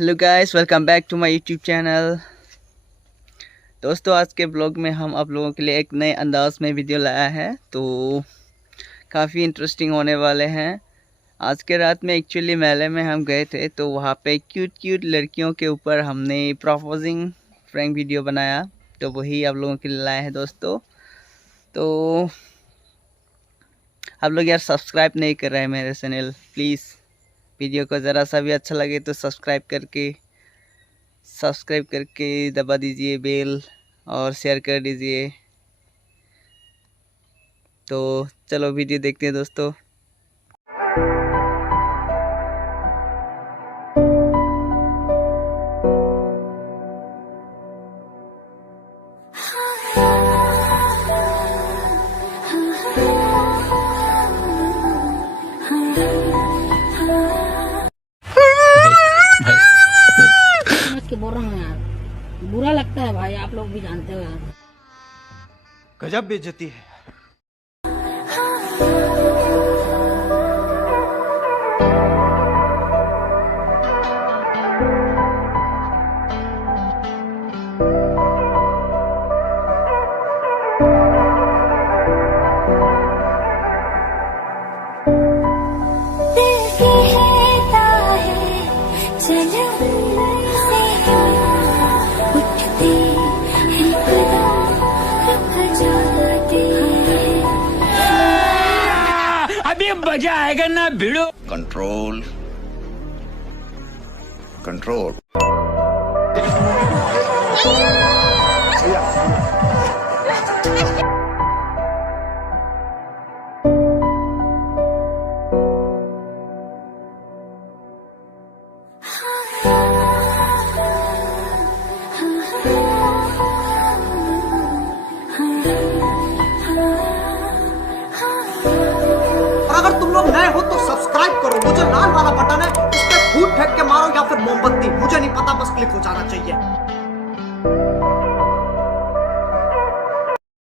Hello guys, welcome back to my YouTube channel. दोस्तों, आज के ब्लॉग में हम आप लोगों के लिए एक नए अंदाज में वीडियो लाया है, तो काफ़ी इंटरेस्टिंग होने वाले हैं। आज के रात में एक्चुअली मेले में हम गए थे, तो वहाँ पे क्यूट क्यूट लड़कियों के ऊपर हमने प्रपोजिंग प्रैंक वीडियो बनाया, तो वही आप लोगों के लिए लाए हैं दोस्तों। तो आप लोग यार सब्सक्राइब नहीं कर रहे हैं मेरे चैनल, प्लीज़ वीडियो को ज़रा सा भी अच्छा लगे तो सब्सक्राइब करके दबा दीजिए बेल और शेयर कर दीजिए। तो चलो वीडियो देखते हैं दोस्तों। समझ के बोल रहा हूँ यार, बुरा लगता है भाई, आप लोग भी जानते हो यार। गजब बेइज्जती है। अभी मजा आएगा ना भिड़ो। Control control. अगर तुम लोग नए हो तो सब्सक्राइब करो, वो जो लाल वाला बटन है उस पे फूट फेंक के मारो या फिर मोमबत्ती, मुझे नहीं पता, बस क्लिक हो जाना चाहिए।